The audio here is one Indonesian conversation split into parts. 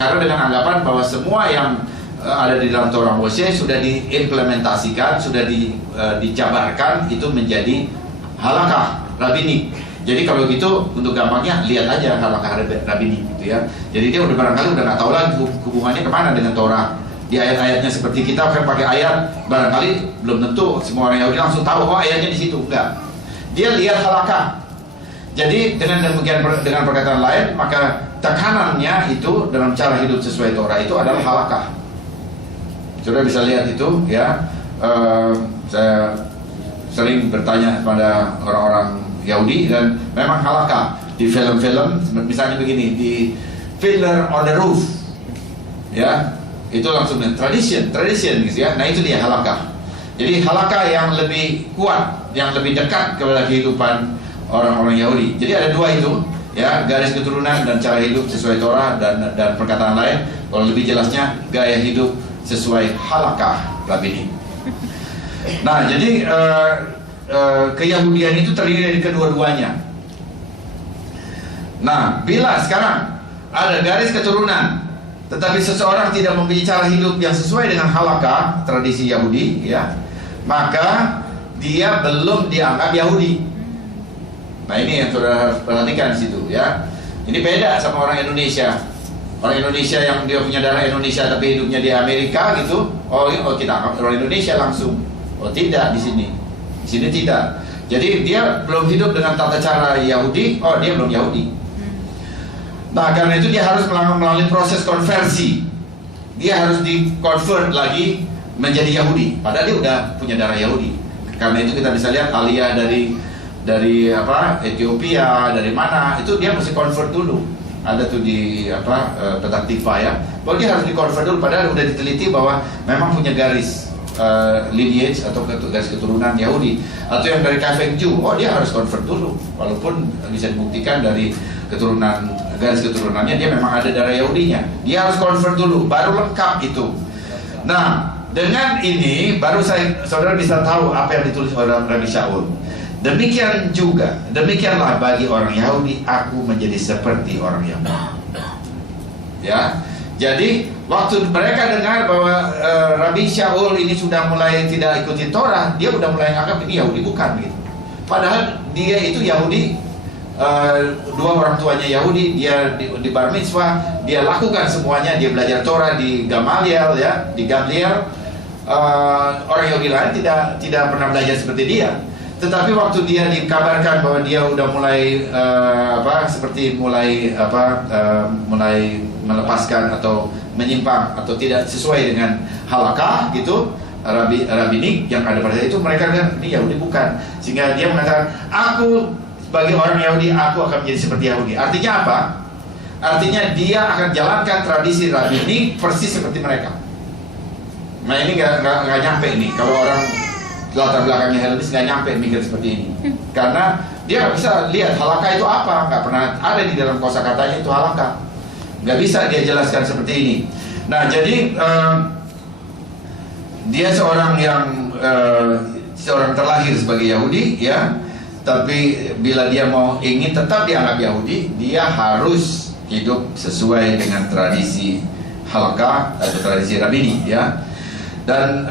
Karena dengan anggapan bahwa semua yang ada di dalam Torah Moshe sudah diimplementasikan, sudah dijabarkan itu menjadi halakah rabbinik. Jadi kalau gitu untuk gampangnya lihat aja halakah rabbinik gitu ya. Jadi dia udah barangkali udah nggak tahu lagi hubungannya kemana dengan Torah. Di ayat-ayatnya seperti kita kan pakai ayat, barangkali belum tentu semua orang Yahudi langsung tahu oh ayatnya di situ, enggak. Dia lihat halakah. Jadi dengan demikian, dengan perkataan lain, maka tekanannya itu dalam cara hidup sesuai Torah itu adalah halakah. Sudah bisa lihat itu ya. Saya sering bertanya pada orang-orang Yahudi dan memang halakah di film-film misalnya begini, di Fiddler on the Roof ya, itu langsung tradition gitu ya. Nah itu dia halakah. Jadi halakah yang lebih kuat, yang lebih dekat kepada kehidupan orang-orang Yahudi. Jadi ada dua itu ya, garis keturunan dan cara hidup sesuai Torah dan perkataan lain. Kalau lebih jelasnya gaya hidup sesuai halakah rabbinik. Nah jadi keyahudian itu terdiri dari kedua-duanya. Nah bila sekarang ada garis keturunan tetapi seseorang tidak mempunyai cara hidup yang sesuai dengan halakah tradisi Yahudi ya, maka dia belum dianggap Yahudi. Nah ini yang saudara harus perhatikan di situ ya. Ini beda sama orang Indonesia. Orang Indonesia yang dia punya darah Indonesia tapi hidupnya di Amerika gitu, oh kita anggap orang Indonesia langsung. Oh tidak, di sini. Di sini tidak. Jadi dia belum hidup dengan tata cara Yahudi, oh dia belum Yahudi. Nah karena itu dia harus melalui proses konversi. Dia harus di-convert lagi menjadi Yahudi. Padahal dia udah punya darah Yahudi. Karena itu kita bisa lihat Aliyah dari Ethiopia, dari mana, itu dia mesti convert dulu. Ada tuh di Petah Tikva ya, bahwa dia harus di-convert dulu. Padahal udah diteliti bahwa memang punya garis lineage atau garis keturunan Yahudi. Atau yang dari Kafeng Jew, oh dia harus convert dulu. Walaupun bisa dibuktikan dari garis keturunannya dia memang ada darah Yahudinya. Dia harus convert dulu, baru lengkap itu. Nah dengan ini baru saudara bisa tahu apa yang ditulis oleh Rabbi Shaul. Demikianlah bagi orang Yahudi, aku menjadi seperti orang Yahudi. Ya, jadi waktu mereka dengar bahwa Rabbi Shaul ini sudah mulai tidak ikuti Torah, dia udah mulai anggap ini Yahudi bukan gitu. Padahal dia itu Yahudi, dua orang tuanya Yahudi, dia di bar mitzvah, dia lakukan semuanya, dia belajar Torah di Gamaliel ya, di Gamliel. Orang Yahudi lain tidak pernah belajar seperti dia. Tetapi waktu dia dikabarkan bahwa dia udah mulai mulai melepaskan atau menyimpang atau tidak sesuai dengan halakah gitu, rabbinik yang ada pada itu, mereka bilang ini Yahudi bukan. Sehingga dia mengatakan, aku sebagai orang Yahudi aku akan menjadi seperti Yahudi. Artinya apa? Artinya dia akan jalankan tradisi rabbinik persis seperti mereka. Nah ini nggak nyampe nih kalau orang latar belakangnya Hellenis nggak nyampe mikir seperti ini, karena dia nggak bisa lihat halakah itu apa, nggak pernah ada di dalam kosakatanya itu halakah, nggak bisa dia jelaskan seperti ini. Nah jadi dia seorang terlahir sebagai Yahudi ya, tapi bila dia ingin tetap dianggap Yahudi, dia harus hidup sesuai dengan tradisi halakah atau tradisi rabbinik ya. Dan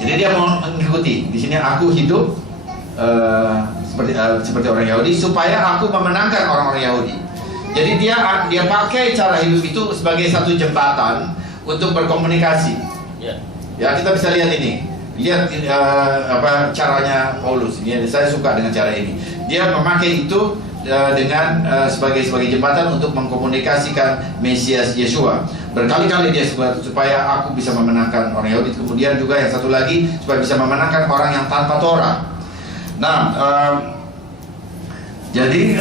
jadi dia mau mengikuti. Di sini aku hidup seperti orang Yahudi supaya aku memenangkan orang-orang Yahudi. Jadi dia pakai cara hidup itu sebagai satu jembatan untuk berkomunikasi. Ya kita bisa lihat ini. Lihat caranya Paulus. Ini saya suka dengan cara ini. Dia memakai itu dengan sebagai jembatan untuk mengkomunikasikan Mesias Yeshua. Berkali-kali dia supaya aku bisa memenangkan orang Yahudi. Kemudian juga yang satu lagi supaya bisa memenangkan orang yang tanpa Torah. Nah, jadi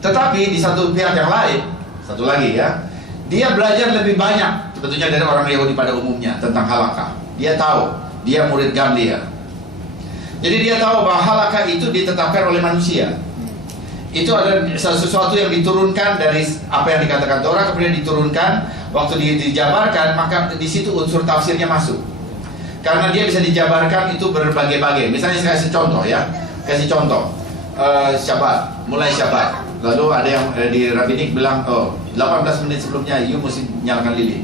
tetapi di satu pihak yang lain, satu lagi ya, dia belajar lebih banyak sebetulnya dari orang Yahudi pada umumnya tentang halakah. Dia tahu, dia murid Gamliel. Jadi dia tahu bahwa halakah itu ditetapkan oleh manusia. Itu adalah sesuatu yang diturunkan dari apa yang dikatakan Torah, kemudian diturunkan waktu dijabarkan, maka di situ unsur tafsirnya masuk. Karena dia bisa dijabarkan itu berbagai-bagai. Misalnya saya kasih contoh ya, Syabat, mulai Syabat. Lalu ada yang di rabbinik bilang, oh 18 menit sebelumnya you mesti nyalakan lilin.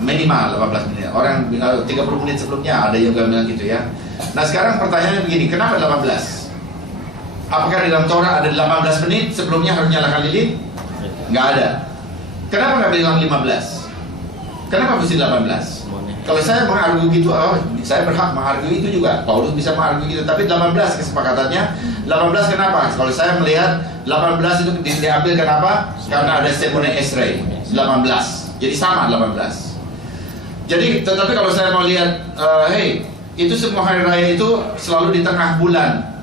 Minimal 18 menit. Orang 30 menit sebelumnya ada yang bilang gitu ya. Nah sekarang pertanyaannya begini, kenapa 18? Apakah di dalam Torah ada 18 menit sebelumnya harus nyalakan lilin? Nggak ada. Kenapa nggak bilang 15? Kenapa mesti 18? Kalau saya mengargu gitu, saya berhak mengargu itu juga. Paulus bisa mengargu gitu, tapi 18 kesepakatannya. 18 kenapa? Kalau saya melihat 18 itu diambil kenapa? Karena ada Semone Esrei 18. Jadi sama 18. Jadi tetapi kalau saya mau lihat, itu semua hari raya itu selalu di tengah bulan.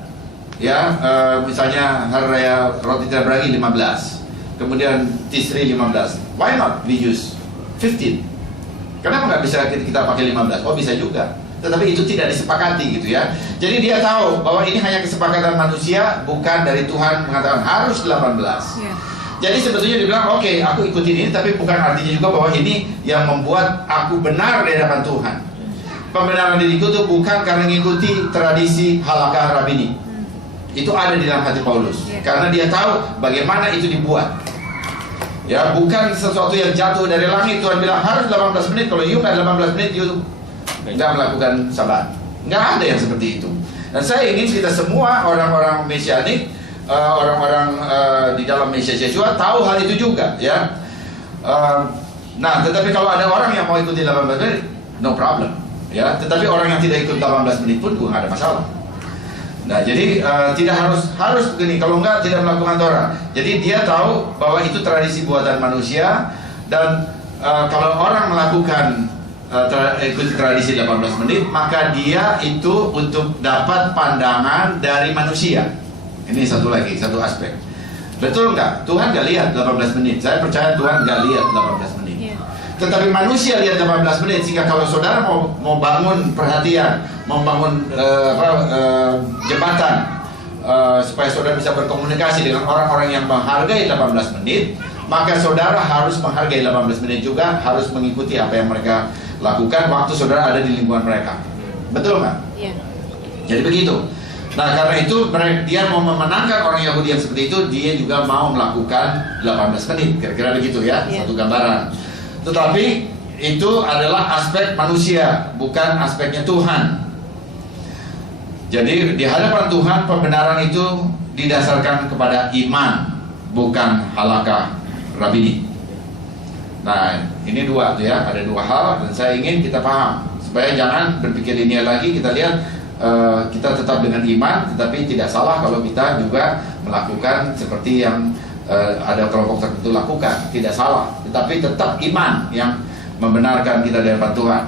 Ya, misalnya hari raya roti tidak beragi 15. Kemudian Tisri 15. Why not we use 15? Kenapa nggak bisa kita pakai 15? Oh bisa juga. Tetapi itu tidak disepakati gitu ya. Jadi dia tahu bahwa ini hanya kesepakatan manusia, bukan dari Tuhan mengatakan harus 18. Jadi sebetulnya dia bilang, oke, aku ikutin ini, tapi bukan artinya juga bahwa ini yang membuat aku benar di hadapan Tuhan. Pembenaran diriku itu bukan karena mengikuti tradisi halakah rabini. Itu ada di dalam hati Paulus. Karena dia tahu bagaimana itu dibuat. Ya, bukan sesuatu yang jatuh dari langit. Tuhan bilang harus 18 menit. Kalau you nggak 18 menit, you nggak melakukan sabat. Nggak ada yang seperti itu. Dan saya ingin kita semua orang-orang mesianik, orang-orang di dalam Mesias Yeshua tahu hal itu juga, ya. Nah, tetapi kalau ada orang yang mau ikuti 18 menit, no problem, ya. Tetapi orang yang tidak ikut 18 menit pun juga nggak ada masalah. Nah, jadi tidak harus begini. Kalau enggak, tidak melakukan Torah. Jadi dia tahu bahwa itu tradisi buatan manusia. Dan kalau orang melakukan ikut tradisi 18 menit, maka dia itu untuk dapat pandangan dari manusia. Ini satu aspek. Betul nggak? Tuhan nggak lihat 18 menit. Saya percaya Tuhan nggak lihat 18 menit. Tetapi manusia lihat 18 menit, sehingga kalau saudara mau bangun perhatian, mau bangun jembatan, supaya saudara bisa berkomunikasi dengan orang-orang yang menghargai 18 menit, maka saudara harus menghargai 18 menit juga, harus mengikuti apa yang mereka lakukan waktu saudara ada di lingkungan mereka. Betul nggak? Iya. Jadi begitu. Nah karena itu dia mau memenangkan orang Yahudi yang seperti itu, dia juga mau melakukan 18 menit, kira-kira begitu ya, satu gambaran. Tetapi itu adalah aspek manusia, bukan aspeknya Tuhan. Jadi di hadapan Tuhan pembenaran itu didasarkan kepada iman, bukan halakah rabini. Nah ini dua ya, ada dua hal, dan saya ingin kita paham supaya jangan berpikir linear lagi. Kita lihat kita tetap dengan iman, tetapi tidak salah kalau kita juga melakukan seperti yang ada kelompok tertentu lakukan, tidak salah, tetapi tetap iman yang membenarkan kita di hadapan Tuhan.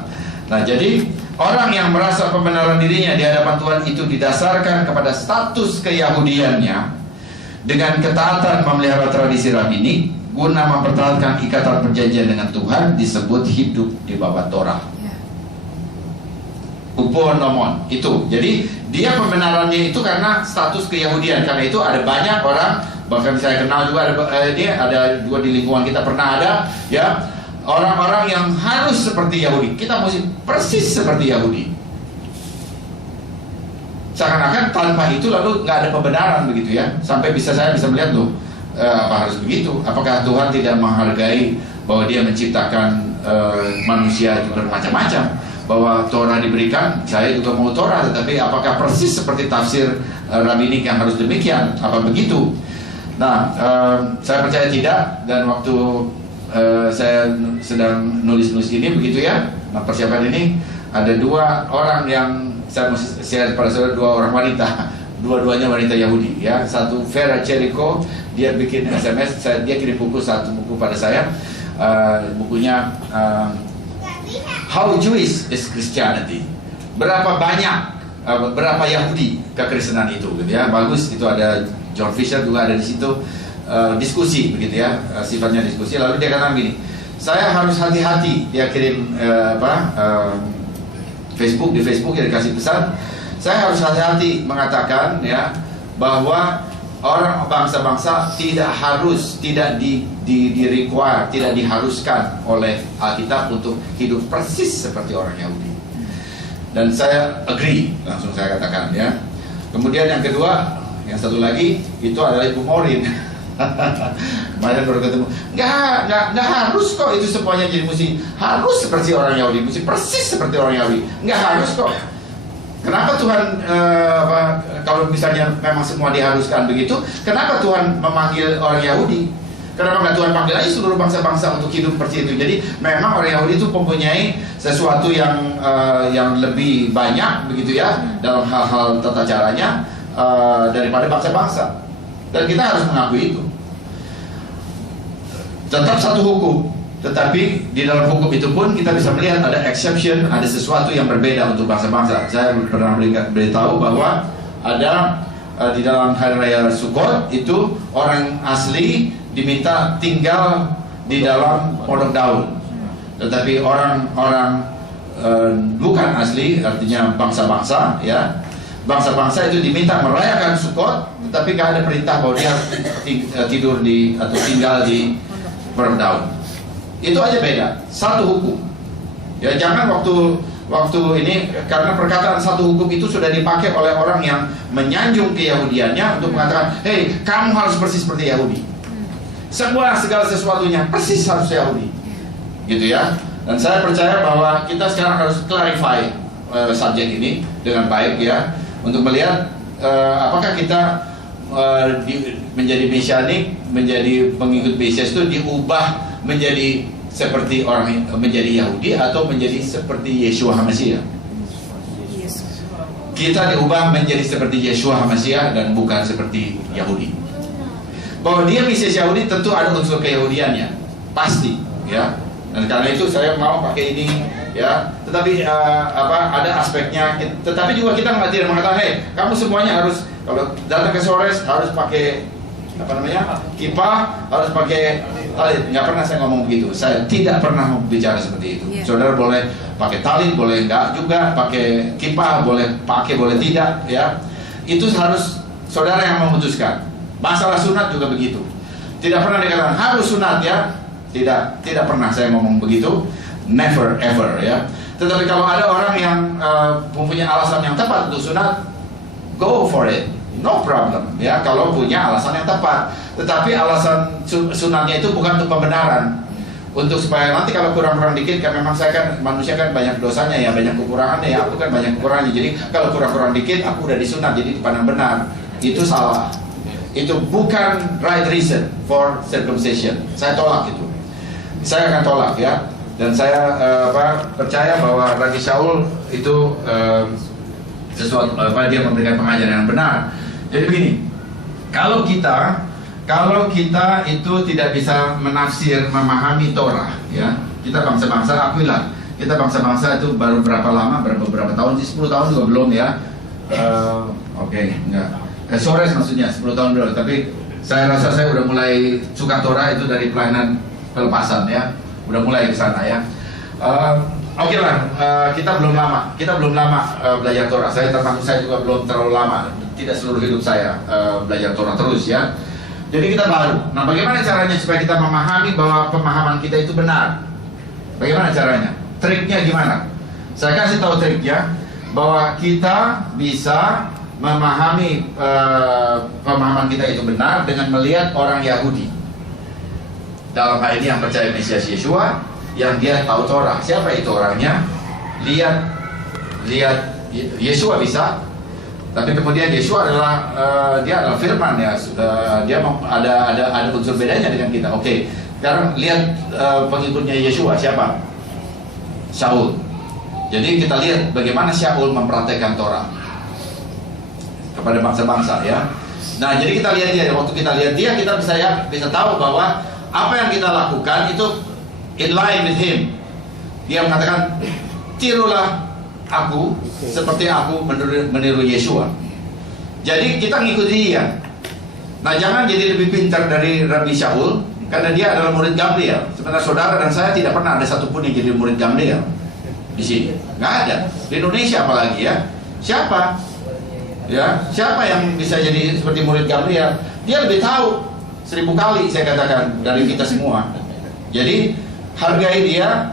Nah jadi orang yang merasa pembenaran dirinya di hadapan Tuhan itu didasarkan kepada status keyahudiannya dengan ketaatan memelihara tradisi rabini guna mempertahankan ikatan perjanjian dengan Tuhan, disebut hidup di bawah Torah. Uponomon itu. Jadi dia pembenarannya itu karena status keyahudian. Karena itu ada banyak orang, bahkan saya kenal juga ada dua di lingkungan kita pernah ada, ya, orang-orang yang harus seperti Yahudi. Kita mesti persis seperti Yahudi. Seakan-akan tanpa itu lalu nggak ada pembenaran begitu ya. Sampai saya bisa melihat loh, apa harus begitu? Apakah Tuhan tidak menghargai bahwa Dia menciptakan manusia juga bermacam-macam? Bahwa Torah diberikan, saya juga mau Torah, tetapi apakah persis seperti tafsir rabbinik yang harus demikian? Apa begitu? Nah, saya percaya tidak. Dan waktu saya sedang nulis ini begitu ya, persiapan ini, ada dua orang yang saya mesti share pada saudara, dua orang wanita, dua-duanya wanita Yahudi ya. Satu Vera Jericho, dia bikin SMS, dia kirim satu buku pada saya, bukunya How Jewish is Christianity. Berapa banyak, berapa Yahudi kekristenan itu, gitu ya. Bagus, itu ada John Fisher juga ada di situ, diskusi begitu ya, sifatnya diskusi. Lalu dia katakan gini, saya harus hati-hati. Dia kirim di Facebook dia dikasih pesan, saya harus hati-hati mengatakan ya bahwa orang bangsa-bangsa tidak require, tidak diharuskan oleh Alkitab untuk hidup persis seperti orang Yahudi. Dan saya agree, langsung saya katakan ya. Kemudian yang kedua, yang satu lagi itu adalah Ibu Morin. Kemarin baru ketemu. Nggak harus kok itu semuanya jadi mesti harus seperti orang Yahudi, mesti persis seperti orang Yahudi. Nggak harus kok. Kenapa Tuhan kalau misalnya memang semua diharuskan begitu, kenapa Tuhan memanggil orang Yahudi? Kenapa nggak Tuhan panggil aja seluruh bangsa-bangsa untuk hidup seperti itu? Jadi memang orang Yahudi itu mempunyai sesuatu yang lebih banyak begitu ya dalam hal-hal tata caranya daripada bangsa-bangsa, dan kita harus mengakui itu. Tetap satu hukum, tetapi di dalam hukum itu pun kita bisa melihat ada exception, ada sesuatu yang berbeda untuk bangsa-bangsa. Saya pernah beritahu bahwa ada di dalam hari raya Sukkot itu orang asli diminta tinggal di dalam pondok daun, tetapi orang-orang bukan asli, artinya bangsa-bangsa ya, bangsa-bangsa itu diminta merayakan Sukkot, tetapi nggak ada perintah bahwa dia tidur di atau tinggal di pondok daun. Itu aja beda, satu hukum. Ya jangan waktu ini, karena perkataan satu hukum itu sudah dipakai oleh orang yang menyanjung keyahudiannya untuk mengatakan, hey, kamu harus persis seperti Yahudi. Segala sesuatunya persis harus Yahudi. Gitu ya. Dan saya percaya bahwa kita sekarang harus clarify subjek ini dengan baik ya, untuk melihat apakah kita menjadi mesianik, menjadi pengikut Mesias itu diubah menjadi seperti orang menjadi Yahudi atau menjadi seperti Yeshua HaMashiach. Kita diubah menjadi seperti Yeshua HaMashiach dan bukan seperti Yahudi. Bahwa dia Mesias Yahudi tentu ada unsur keyahudiannya, pasti ya. Dan karena itu saya mau pakai ini ya. Tetapi ada aspeknya. Tetapi juga kita tidak mengatakan, hey, kamu semuanya harus kalau datang ke Sores harus pakai kipas, harus pakai tali. Nggak pernah saya ngomong begitu. Saya tidak pernah bicara seperti itu. Saudara boleh pakai tali, boleh enggak juga, pakai kipas, boleh pakai, boleh tidak ya. Itu harus saudara yang memutuskan. Masalah sunat juga begitu. Tidak pernah dikatakan harus sunat ya. Tidak pernah saya ngomong begitu. Never ever ya. Tetapi kalau ada orang yang mempunyai alasan yang tepat untuk sunat, go for it. No problem ya, kalau punya alasan yang tepat. Tetapi alasan sunatnya itu bukan untuk pembenaran, untuk supaya nanti kalau kurang-kurang dikit, kan memang saya kan manusia kan banyak dosanya ya, banyak kekurangannya ya, aku kan banyak kekurangannya. Jadi kalau kurang-kurang dikit aku udah disunat jadi dipandang benar. Itu salah. Itu bukan right reason for circumcision. Saya tolak itu. Saya akan tolak ya. Dan saya percaya bahwa Rabi Shaul itu sesuatu dia memberikan pengajaran yang benar. Jadi begini, kalau kita itu tidak bisa menafsir, memahami Torah, ya, kita bangsa-bangsa, akuilah, kita bangsa-bangsa itu baru berapa lama, berapa tahun sih, 10 tahun juga belum ya. Enggak. Sores maksudnya 10 tahun dulu, tapi saya rasa saya udah mulai suka Torah itu dari pelayanan pelepasan ya, udah mulai ke sana ya. Kita belum lama belajar Torah. Termasuk saya juga belum terlalu lama, tidak seluruh hidup saya belajar Torah terus ya. Jadi kita baru. Nah, bagaimana caranya supaya kita memahami bahwa pemahaman kita itu benar? Bagaimana caranya? Triknya gimana? Saya kasih tahu triknya, bahwa kita bisa memahami pemahaman kita itu benar dengan melihat orang Yahudi. Dalam hal ini yang percaya Mesias Yeshua, yang dia tahu Torah. Siapa itu orangnya? Lihat Yeshua bisa, tapi kemudian Yeshua adalah dia adalah firman ya. Dia ada unsur bedanya dengan kita. Oke. Sekarang lihat pengikutnya Yeshua siapa? Shaul. Jadi kita lihat bagaimana Shaul mempraktekkan Torah kepada bangsa-bangsa ya. Nah, jadi kita lihat dia. Waktu kita lihat dia, kita bisa tahu bahwa apa yang kita lakukan itu in line with him. Dia mengatakan, tirulah aku seperti aku meniru Yeshua. Jadi kita ngikuti dia. Nah, jangan jadi lebih pintar dari Rabi Shaul, karena dia adalah murid Gamliel. Sebenarnya saudara dan saya tidak pernah ada satupun yang jadi murid Gamliel di sini. Nggak ada. Di Indonesia apalagi ya. Siapa? Ya, siapa yang bisa jadi seperti murid Gamliel? Dia lebih tahu 1000 kali saya katakan dari kita semua. Jadi hargai dia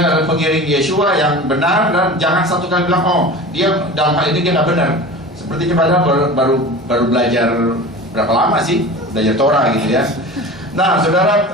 adalah pengiring Yeshua yang benar, dan jangan satu kali bilang, oh dia dalam hal ini dia nggak benar. Sepertinya baru belajar berapa lama sih belajar Torah gitu ya. Nah, saudara